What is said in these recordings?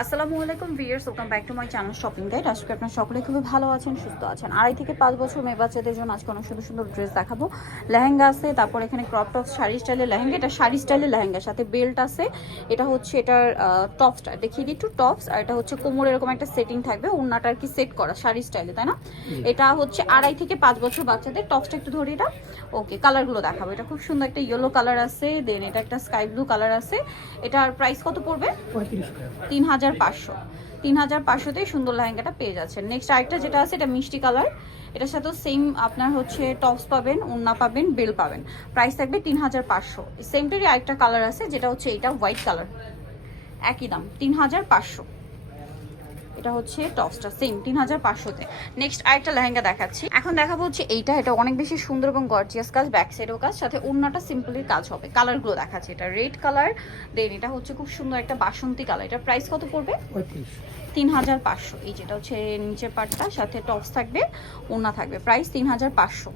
আসসালামু আলাইকুম viewers, welcome back to my channel shopping guide. আজকে আপনারা সকলে খুবই ভালো আছেন, সুস্থ আছেন। 2.5 থেকে 5 বছর মেয়ে বাচ্চাদের জন্য আজকে অনেক সুন্দর সুন্দর ড্রেস দেখাবো। লেহেঙ্গা আছে, তারপর এখানে ক্রপ টপ শাড়ি স্টাইলের লেহেঙ্গা, এটা শাড়ি স্টাইলের লেহেঙ্গার সাথে বেল্ট আছে। এটা হচ্ছে এটার টপসটা দেখিয়ে দিই, একটু টপস। আর এটা হচ্ছে কোমরে এরকম একটা সেটিং থাকবে, ওড়নাটা আর কি সেট করা শাড়ি স্টাইলে, তাই না? এটা হচ্ছে 2.5 থেকে 5 বছর বাচ্চাদের। টপসটা একটু ধরি, এটা ওকে। কালারগুলো দেখাবো। এটা খুব সুন্দর একটা ইয়েলো কালার আছে, দেন এটা একটা স্কাই ব্লু কালার আছে। এটার প্রাইস কত পড়বে? 3500। 3500তেই সুন্দর লেহেঙ্গাটা পেয়ে যাচ্ছেন। নেক্সট আরেকটা যেটা আছে, এটা মিষ্টি কালার। এটার সাথেও সেম আপনার হচ্ছে টপস পাবেন, ওড়না পাবেন, বেল পাবেন। প্রাইস থাকবে 3500। সেমটারই আরেকটা কালার আছে, যেটা হচ্ছে এটা হোয়াইট কালার, একই দাম 3500। এটা হচ্ছে টপসটা সেম 3500তে। নেক্সট আরেকটা লেহেঙ্গা দেখাচ্ছি। এখন দেখাবো হচ্ছে এইটা। এটা অনেক বেশি সুন্দর এবং গর্জিয়াস কাজ, ব্যাক সাইডেও কাজ, সাথে ওড়নাটা সিম্পলি কাজ হবে। কালারগুলো দেখাচ্ছি, এটা রেড কালার, দেন এটা হচ্ছে খুব সুন্দর একটা বাসন্তী কালার। এটার প্রাইস কত পড়বে? 3500। এই যেটা হচ্ছে নিচের পাটটা, সাথে টপস থাকবে, ওড়না থাকবে। প্রাইস 3500।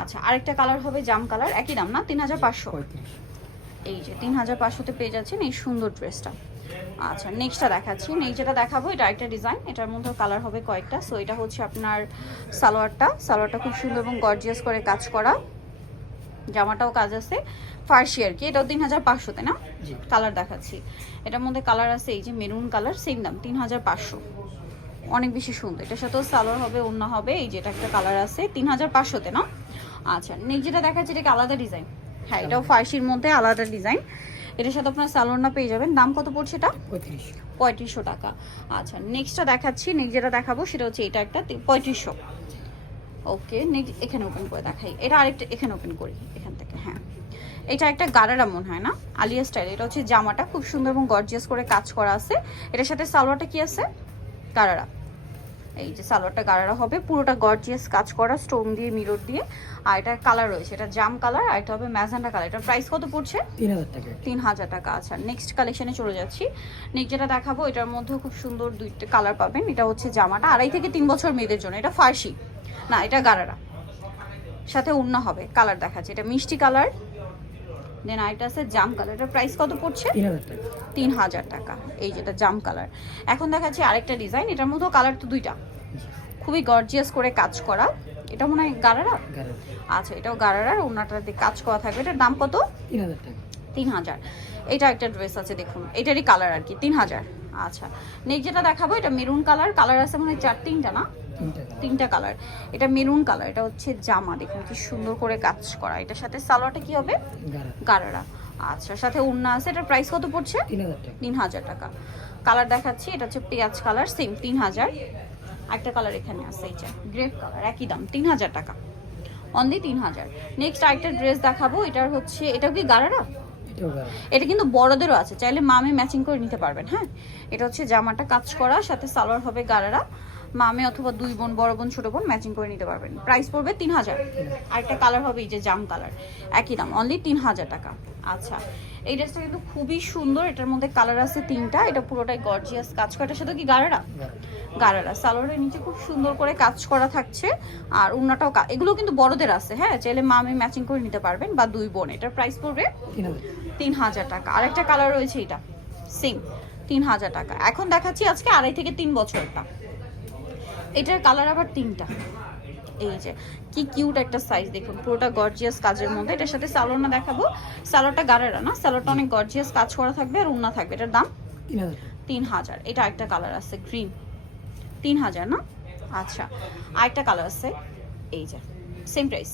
আচ্ছা, আরেকটা কালার হবে জাম কালার, একই দাম না? 3500। এই যে 3500তে পেয়ে যাচ্ছেন এই সুন্দর ড্রেসটা। আচ্ছা, নেক্সটটা দেখাচ্ছি। নেক্সট যেটা দেখাবো, এটা একটা ডিজাইন, এটার মধ্যে কালার হবে কয়েকটা। সো এটা হচ্ছে আপনার সালোয়ারটা খুব সুন্দর এবং গর্জিয়াস করে কাজ করা, জামাটাও কাজ আছে, ফার্সি আর কি। এটাও 3500তে না? কালার দেখাচ্ছি, এটার মধ্যে কালার আছে, এই যে মেরুন কালার, সেম দাম 3500। অনেক বেশি সুন্দর। এটার সাথেও সালোয়ার হবে, ওড়না হবে। এই যেটা একটা কালার আছে 3500তে না? আচ্ছা, নেক্সট যেটা দেখাচ্ছি, এটা আলাদা ডিজাইন। হ্যাঁ, এটাও ফার্সির মধ্যে আলাদা ডিজাইন। এটার সাথে আপনার সালোয়ার পেয়ে যাবেন। দাম কত পড়ছে এটা? 3500 টাকা। আচ্ছা, নেক্সটটা দেখাচ্ছি। নেক্সট যেটা দেখাবো সেটা হচ্ছে এটা একটা 3500। ওকে, নেক্সট এখানে ওপেন করে দেখাই। এটা আরেকটা এখানে ওপেন করি এখান থেকে। হ্যাঁ, এটা একটা গারারা মনে হয় না, আলিয়া স্টাইল। এটা হচ্ছে জামাটা খুব সুন্দর এবং গর্জিয়াস করে কাজ করা আছে। এটার সাথে সালোয়ারটা কি আছে? গারারা। এই যে সালোয়ারটা গারারা হবে, পুরোটা গর্জিয়াস কাজ করা, স্টোন দিয়ে, মিরর দিয়ে। আর এটা কালার রয়েছে, এটা জাম কালার, আর এটা হবে ম্যাজেন্টা কালার। এটার প্রাইস কত পড়ছে? 3000 টাকা। আচ্ছা, নেক্সট কালেকশনে চলে যাচ্ছি। নেক্সট যেটা দেখাবো, এটার মধ্যে খুব সুন্দর দুইটা কালার পাবেন। এটা হচ্ছে জামাটা 2.5 থেকে 3 বছর মেয়েদের জন্য। এটা ফার্সি না, এটা গারারা, সাথে ওড়না হবে। কালার দেখাচ্ছে, এটা মিষ্টি কালার, দেন আরেকটা আছে জাম কালার। এটার প্রাইস কত পড়ছে? 3000 টাকা। এই যেটা জাম কালার। এখন দেখাচ্ছি আরেকটা ডিজাইন, এটার মধ্যেও কালার তো দুইটা, খুবই গর্জিয়াস করে কাজ করা। এটা মনে হয় গারারা। আচ্ছা, এটাও গারারার, ওড়নাটাতে কাজ করা থাকবে। এটার দাম কত? 3000। এটা একটা ড্রেস আছে, দেখুন এটারই কালার আর কি, 3000। আচ্ছা, নেক্সট যেটা দেখাবো, এটা মেরুন কালার। কালার আছে মানে 3টা না? 3টা কালার। এটা মেরুন কালার, এটা হচ্ছে জামা, দেখুন কি সুন্দর করে কাজ করা। এটার সাথে সালোয়ারটা কি হবে? গারারা। আচ্ছা, সাথে ওড়না আছে। এটার প্রাইস কত পড়ছে? 3000 টাকা। কালার দেখাচ্ছি, এটা হচ্ছে পেঁয়াজ কালার, সেম 3000। একটা কালার এখানে আছে, এই যে গ্রেপ কালার, একই দাম 3000 টাকা, অনলি 3000। নেক্সট আরেকটা ড্রেস দেখাবো। এটার হচ্ছে, এটাও কি গারারা? এটা কিন্তু বড়দেরও আছে, চাইলে মামে ম্যাচিং করে নিতে পারবেন। হ্যাঁ, এটা হচ্ছে জামাটা কাজ করা, সাথে সালোয়ার হবে গারারা। মামে অথবা দুই বোন, বড় বোন, ছোট বোন ম্যাচিং করে নিতে পারবেন। প্রাইস পড়বে 3000। আরেকটা কালার হবে এই যে জাম কালার, একই দাম, অনলি 3000 টাকা। আচ্ছা, এই ড্রেসটা কিন্তু খুবই সুন্দর। এটার মধ্যে কালার আছে 3টা। এটা পুরোটাই গর্জিয়াস কাজ করা, এটার সাথে কি গারারা? গারারা। সালোয়ারের নিচে খুব সুন্দর করে কাজ করা থাকছে, আর ওড়নাটাও এগুলো কিন্তু বড়দের আছে। হ্যাঁ, চাইলে মামে ম্যাচিং করে নিতে পারবেন, বা দুই বোন। এটার প্রাইস পড়বে 3000 টাকা। আরেকটা কালার রয়েছে, এটা সেম 3000 টাকা। এখন দেখাচ্ছি আজকে 2.5 থেকে 3 বছরটা। এটার কালার আবার 3টা। এই যে কি কিউট একটা সাইজ, দেখুন পুরোটা গর্জিয়াস কাজের মধ্যে। এটার সাথে সালোয়ারটা দেখাবো। সালোয়ারটা গারারা না, সালোয়ারটা অনেক গর্জিয়াস কাজ করা থাকবে, আর ওড়না থাকবে। এটার দাম 3000। এটা একটা কালার আছে গ্রিন, 3000 না? আচ্ছা, আরেকটা কালার আছে, এই যে সেম প্রাইস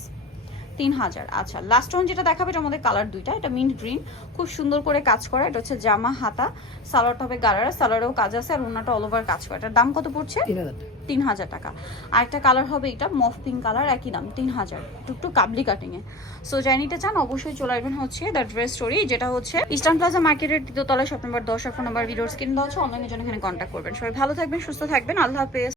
3000। আচ্ছা, লাস্ট ওয়ান যেটা দেখাবে, এটার মধ্যে কালার দুইটা। এটা মিন্ট গ্রিন, খুব সুন্দর করে কাজ করা। এটা হচ্ছে জামা, হাতা, সালোয়ারটা হবে গারারা, সালোয়ারেও কাজ আছে, আর ওড়নাটা অল ওভার কাজ করা। এটার দাম কত পড়ছে? 3000 টাকা। আরেকটা কালার হবে এটা মফ পিঙ্ক কালার, একই দাম 3000, টুকটুক কাবলি কাটিং এ। সো যাই নিতে চান অবশ্যই চলে আসবেন হচ্ছে দ্য ড্রেস স্টোরি, যেটা হচ্ছে ইস্টার্ন প্লাজা মার্কেটের 3য় তলায়, শপ নম্বর 10, ফোন নাম্বার ভিডিওর স্ক্রিন দেওয়া আছে। অনলাইনের জন্য এখানে কন্ট্যাক্ট করবেন। সবাই ভালো থাকবেন, সুস্থ থাকবেন, আল্লাহ হাফেজ।